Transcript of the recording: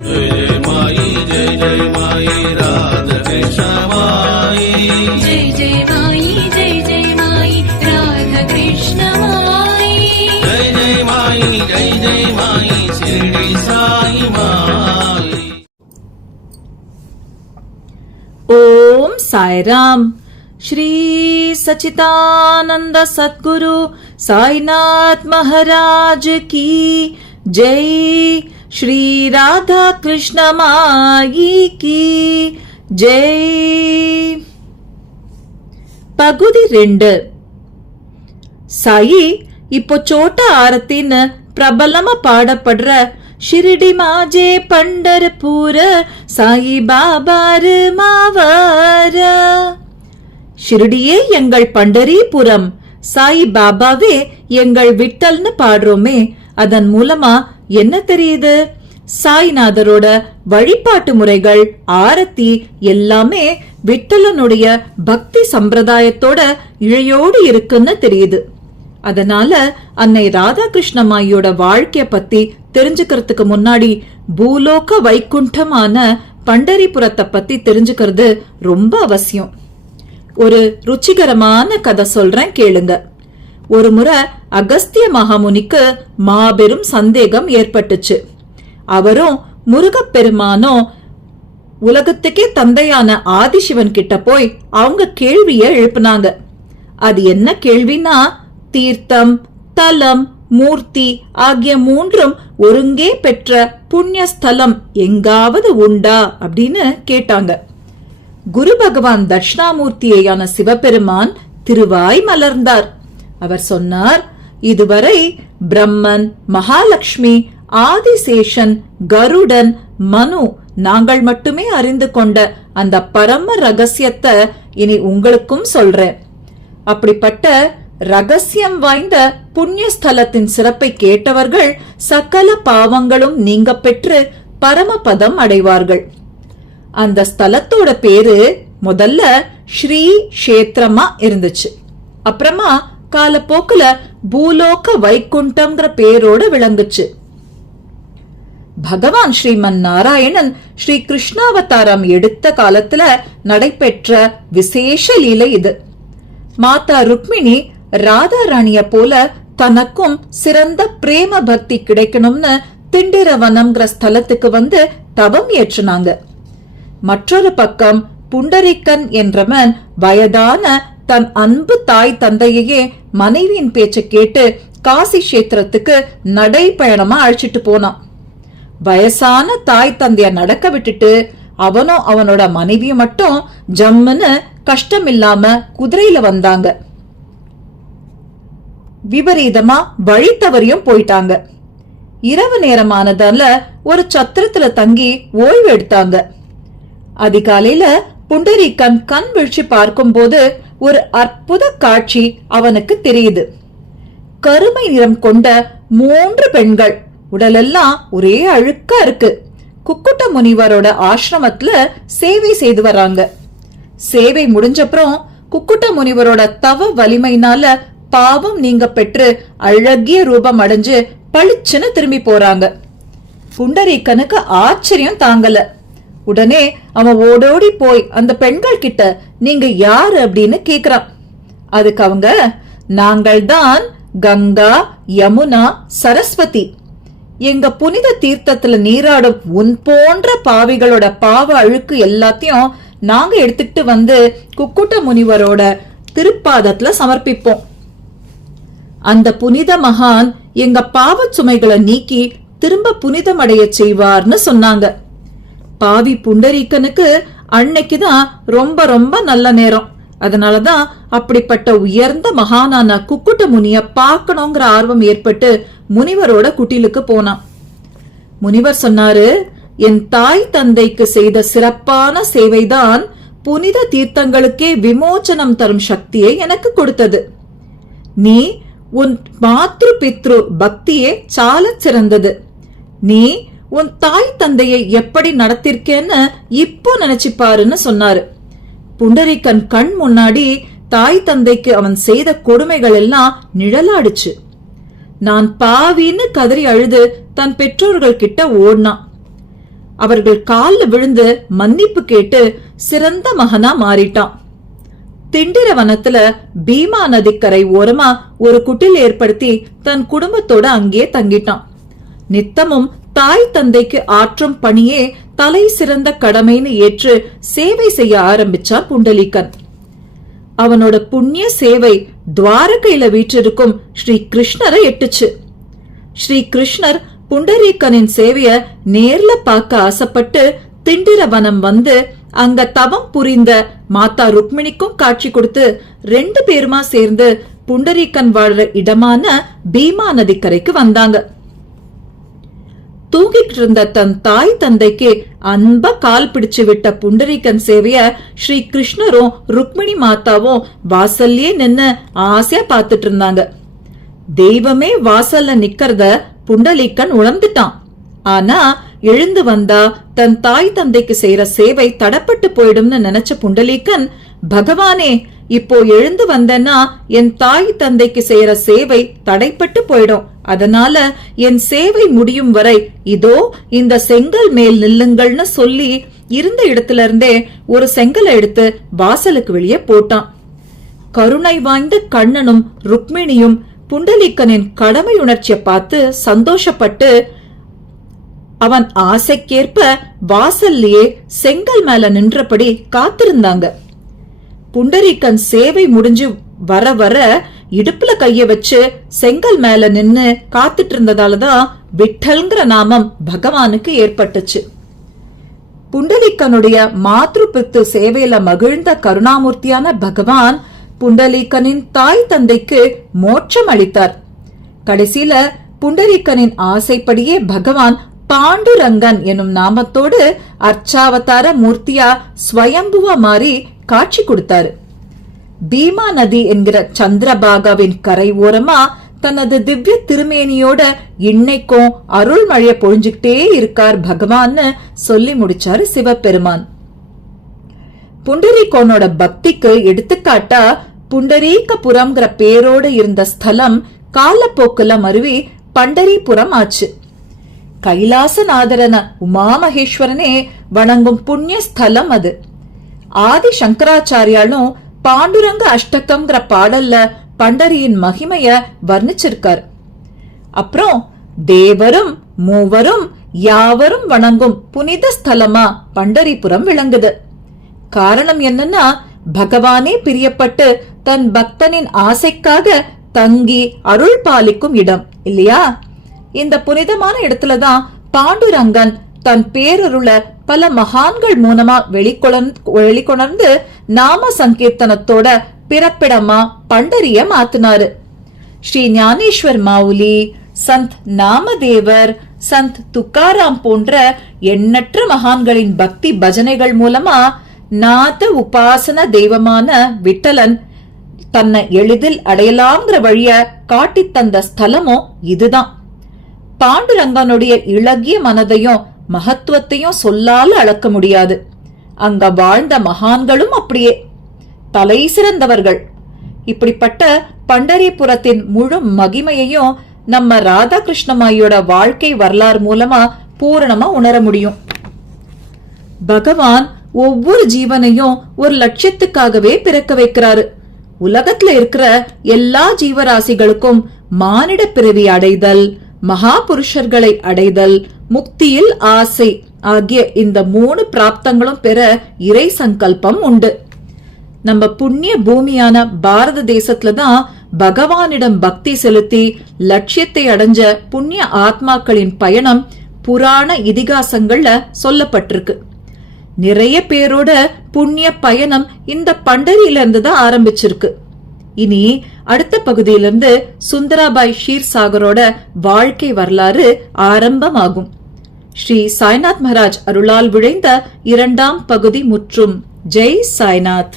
ओम साईराम। श्री सच्चिदानंद सद्गुरु साईनाथ महाराज की जय। श्री राधा कृष्ण माई की जय। பகுதி 2. சாயி இப்போ சோட்ட ஆரத்தின்னு பிரபலமா பாடப்படுற ஷிரடி மாஜே பண்டரபூர சாயி பாபாரு மாவார. ஷிரடியே எங்கள் பண்டரிபுரம், சாயி பாபாவே எங்கள் விட்டல்னு பாடுறோமே, அதன் மூலமா என்ன தெரியுது? சாய்நாதரோட வழிபாட்டு முறைகள், ஆரத்தி எல்லாமே விட்டலனுடைய பக்தி சம்பிரதாயத்தோட இழையோடு இருக்குன்னு தெரியுது. அதனால அன்னை ராதாகிருஷ்ணமாயோட வாழ்க்கைய பத்தி தெரிஞ்சுக்கிறதுக்கு முன்னாடி பூலோக வைகுண்டமான பண்டரிபுரத்தை பத்தி தெரிஞ்சுக்கிறது ரொம்ப அவசியம். ஒரு ருச்சிகரமான கதை சொல்றேன், கேளுங்க. ஒரு முறை அகஸ்திய மகாமுனிக்கு மாபெரும் சந்தேகம் ஏற்பட்டுச்சு. அவரும் முருகப்பெருமானும் உலகத்துக்கே தந்தையான ஆதிசிவன் கிட்ட போய் அவங்க கேள்விய எழுப்பினாங்க. அது என்ன கேள்வினா, தீர்த்தம், தலம், மூர்த்தி ஆகிய மூன்றும் ஒருங்கே பெற்ற புண்ணிய ஸ்தலம் எங்காவது உண்டா அப்படின்னு கேட்டாங்க. குரு பகவான் தட்சிணாமூர்த்தியான சிவபெருமான் திருவாய் மலர்ந்தார். அவர் சொன்னார், இதுவரை பிரம்மன், மகாலட்சுமி, ஆதிசேஷன், கருடன், மனு நாங்கள் மட்டுமே அறிந்து கொண்ட அந்த பரம ரகசியத்தை இனி உங்களுக்கும் சொல்றேன். அப்படிப்பட்ட ரகசியம் வாய்ந்த புண்ணியஸ்தலத்தின் சிறப்பை கேட்டவர்கள் சகல பாவங்களும் நீங்க பெற்று பரமபதம் அடைவார்கள். அந்த ஸ்தலத்தோட பேரு முதல்ல ஸ்ரீ கஷேத்திரமா இருந்துச்சு. அப்புறமா காலப்போக்குல பூலோக வைகுண்டம்ங்கிற பேரோட விளங்குச்சு. பகவான் ஸ்ரீமன் நாராயணன் ஸ்ரீ கிருஷ்ணாவதாரம் எடுத்த காலத்துல நடைபெற்ற விசேஷ லீலை இது. மாதா ருக்மிணி ராதா ராணிய போல தனக்கும் சிறந்த பிரேம பக்தி கிடைக்கணும்னு திண்டிரவனம்ங்கிற ஸ்தலத்துக்கு வந்து தவம் ஏற்றினாங்க. மற்றொரு பக்கம் புண்டரிக்கன் என்றவன் வயதான தன் அன்பு தாய் தந்தையே மனைவியின் பேச்ச கேட்டு காசி கஷேத்திரத்துக்கு நடைபயணமா அழைச்சிட்டு போனான். வயசான தாய் தந்தைய நடக்க விட்டுட்டு அவனும் அவனோட மனைவியும் மட்டும் ஜம்முன்னு கஷ்டம் இல்லாம குதிரையில வந்தாங்க. விபரீதமா வழி தவறியும் போயிட்டாங்க. இரவு நேரமானதால ஒரு சத்திரத்துல தங்கி ஓய்வு எடுத்தாங்க. அதிகாலையில புண்டரீகன் கண் விழிச்சு பார்க்கும் போது ஒரு அற்புத காட்சி அவனுக்கு தெரியுது. கருமை நிறம் கொண்ட 3 பெண்கள், உடலெல்லாம் ஒரே அழுக்கா இருக்கு, குக்குட்ட முனிவரோட ஆசிரமத்துல சேவை செய்து வராங்க. சேவை முடிஞ்சப்புறம் குக்குட்ட முனிவரோட தவ வலிமையினால பாவம் நீங்க பெற்று அழகிய ரூபம் அடைஞ்சு பளிச்சுன்னு திரும்பி போறாங்க. புண்டரீகனுக்கு ஆச்சரியம் தாங்கல. உடனே அவன் ஓடோடி போய் அந்த பெண்கள் கிட்ட நீங்க யாரு அப்படின்னு கேக்குறான். அதுக்கு அவங்க, நாங்கள் தான் கங்கா, யமுனா, சரஸ்வதி. எங்க புனித தீர்த்தத்துல நீராடும் உன் போன்ற பாவிகளோட பாவ அழுக்கு எல்லாத்தையும் நாங்க எடுத்துட்டு வந்து குக்குட்ட முனிவரோட திருப்பாதத்துல சமர்ப்பிப்போம். அந்த புனித மகான் எங்க பாவ சுமைகளை நீக்கி திரும்ப புனிதமடைய செய்வார்னு சொன்னாங்க. பாவி புண்டரீகனுக்கு அன்னைக்குதான் ரொம்ப ரொம்ப நல்ல நேரம். அதனாலதான் அப்படிப்பட்ட உயர்ந்த மகானான குக்குட்ட முனிய பார்க்கணுங்கிற ஆர்வம் ஏற்பட்டு முனிவரோட குட்டிலுக்கு போனான். முனிவர் சொன்னாரு, என் தாய் தந்தைக்கு செய்த சிறப்பான சேவைதான் புனித தீர்த்தங்களுக்கே விமோச்சனம் தரும் சக்தியை எனக்கு கொடுத்தது. நீ உன் மாத்ரு பித்ரு பக்தியே சால சிறந்தது. நீ உன் தாய் தந்தையை எப்படி நடத்திருக்கேன்னு இப்போ நினைச்சுப்பாருன்னு சொன்னாரு. புண்டரீகன் கண் முன்னாடி தாய் தந்தைக்கு அவன் செய்த கொடுமைகள் எல்லாம் நிழலாடுச்சு. நான் பாவின்னு கதறி அழுது தன் பெற்றோர்கள் கிட்ட ஓடினான். அவர்கள் கால்ல விழுந்து மன்னிப்பு கேட்டு சிறந்த மகனா மாறிட்டான். திண்டிர வனத்துல பீமா நதிக்கரை ஓரமா ஒரு குட்டில் ஏற்படுத்தி தன் குடும்பத்தோட அங்கே தங்கிட்டான். நித்தமும் தாய் தந்தைக்கு ஆற்றும் பணியே தலை சிறந்த கடமைன்னு ஏற்று சேவை செய்ய ஆரம்பிச்சான் புண்டலீகன். அவனோட புண்ணிய சேவை துவாரகையில வீற்றிருக்கும் ஸ்ரீ கிருஷ்ணரை எட்டுச்சு. ஸ்ரீ கிருஷ்ணர் புண்டரீகனின் சேவைய நேர்ல பார்க்க ஆசைப்பட்டு திண்டிர வனம் வந்து அங்க தவம் புரிந்த மாதா ருக்மிணிக்கும் காட்சி கொடுத்து 2 பேருமா சேர்ந்து புண்டரீகன் வாழ்ற இடமான பீமா நதிக்கரைக்கு வந்தாங்க. தூங்கிட்டு இருந்த தன் தாய் தந்தைக்கு அன்பா கால் பிடிச்சு விட்ட புண்டரீகன் சேவைய ஸ்ரீ கிருஷ்ணரும் ருக்மிணி மாதாவும் வாசல்லே நின்னு ஆசையா பாத்துட்டு இருந்தாங்க. தெய்வமே வாசல்ல நிக்கிறத புண்டலீகன் உணர்ந்துட்டான். ஆனா எழுந்து வந்தா தன் தாய் தந்தைக்கு செய்யற சேவை தடப்பட்டு போயிடும்னு நினைச்ச புண்டலீகன், பகவானே, இப்போ எழுந்து வந்தேன்னா என் தாய் தந்தைக்கு செய்யற சேவை தடைப்பட்டு போயிடும். அதனால என் சேவை முடியும் வரை இதோ இந்த செங்கல் மேல் நில்லுங்கள்னு சொல்லி இருந்த இடத்துல இருந்தே ஒரு செங்கலை எடுத்து வாசலுக்கு வெளியே போட்டான். கருணை வாய்ந்த கண்ணனும் ருக்மிணியும் புண்டலீகனின் கடமை உணர்ச்சியை பார்த்து சந்தோஷப்பட்டு அவன் ஆசைக்கேற்ப வாசல்லையே செங்கல் மேல நின்றபடி காத்திருந்தாங்க. புண்டரீகன் சேவை முடிஞ்சு வர வர இடுப்புல கைய வச்சு செங்கல் மேல நின்னு காத்துட்டு இருந்ததாலதான் விட்டல்ங்கிற நாமம் பகவானுக்கு ஏற்பட்டுச்சு. புண்டலீகனுடைய மாத்ருபித்து சேவையில மகிழ்ந்த கருணாமூர்த்தியான பகவான் புண்டலீகனின் தாய் தந்தைக்கு மோட்சம் அளித்தார். கடைசியில புண்டரீகனின் ஆசைப்படியே பகவான் பாண்டுரங்கன் எனும் நாமத்தோடு அர்ச்சாவதார மூர்த்தியா ஸ்வயம்புவா மாறி காட்சி கொடுத்தாரு. பீமா நதி என்கிற சந்திரபாகாவின் கரை ஓரமா தனது திவ்ய திருமேனியோட இன்னைக்கும் அருள் மழைய பொழிஞ்சுக்கிட்டே இருக்கார் பகவான்னு சொல்லி முடிச்சாரு சிவபெருமான். புண்டரீகனோட பக்திக்கு எடுத்துக்காட்டா புண்டரீகபுரம்ங்கிற பேரோட இருந்த ஸ்தலம் காலப்போக்குல மருவி பண்டரிபுரம் ஆச்சு. கைலாசநாதரன உமாமகேஸ்வரனே வணங்கும் புண்ணிய ஸ்தலம் அது. ஆதி சங்கராச்சாரியாலும் பாண்டுரங்க அஷ்டகம்ங்கிற பாடல்ல பண்டரியின் மகிமைய வர்ணிச்சிருக்கார். அப்புறம் தேவரும் மூவரும் யாவரும் வணங்கும் புனித ஸ்தலமா பண்டரிபுரம் விளங்குது. காரணம் என்னன்னா, பகவானே பிரியப்பட்டு தன் பக்தனின் ஆசைக்காக தங்கி அருள் பாலிக்கும் இடம் இல்லையா? இந்த புனிதமான இடத்துலதான் பாண்டுரங்கன் தன் பேரருள பல மகான்கள் மூலமா வெளிக்கொணர்ந்து நாம சங்கீர்த்தனத்தோட பிறப்பிடமா பண்டரிய மாத்தினாரு. ஸ்ரீ ஞானேஸ்வர் மாவுலி, சந்த் நாமதேவர், சந்த் துக்காராம் போன்ற எண்ணற்ற மகான்களின் பக்தி பஜனைகள் மூலமா நாத உபாசன தெய்வமான விட்டலன் தன்னை எளிதில் அடையலாங்கிற வழிய காட்டி தந்த ஸ்தலமும் இதுதான். பாண்டுரங்கனுடைய இளகிய மனதையும் மகத்துவத்தையும் சொல்லால அளக்க முடியாது. அங்க வாழ்ந்த மகான்களும் அப்படியே தலை சிறந்தவர்கள். இப்படிப்பட்ட பண்டரிபுரத்தின் முழு மகிமையையும் நம்ம ராதாகிருஷ்ணமாயோட வாழ்க்கை வரலாறு மூலமா பூரணமா உணர முடியும். பகவான் ஒவ்வொரு ஜீவனையும் ஒரு லட்சியத்துக்காகவே பிறக்க வைக்கிறாரு. உலகத்துல இருக்கிற எல்லா ஜீவராசிகளுக்கும் மானிட பிறவி அடைதல், மகா புருஷர்களை அடைதல், முக்தியில் ஆசை ஆகிய இந்த 3 பிராப்தங்களும் பெற இறை சங்கல்பம் உண்டு. நம்ம புண்ணிய பூமியான பாரத தேசத்துலதான் பகவானிடம் பக்தி செலுத்தி லட்சியத்தை அடைஞ்ச புண்ணிய ஆத்மாக்களின் பயணம் புராண இதிகாசங்கள்ல சொல்லப்பட்டிருக்கு. நிறைய பேரோட புண்ணிய பயணம் இந்த பண்டரியில இருந்து தான் ஆரம்பிச்சிருக்கு. இனி அடுத்த பகுதியிலிருந்து சுந்தராபாய் ஷீர்சாகரோட வாழ்க்கை வரலாறு ஆரம்பமாகும். ஸ்ரீ சாய்நாத் மகாராஜ் அருளால் விளைந்த 2ஆம் பகுதி முற்றும். ஜெய் சாய்நாத்.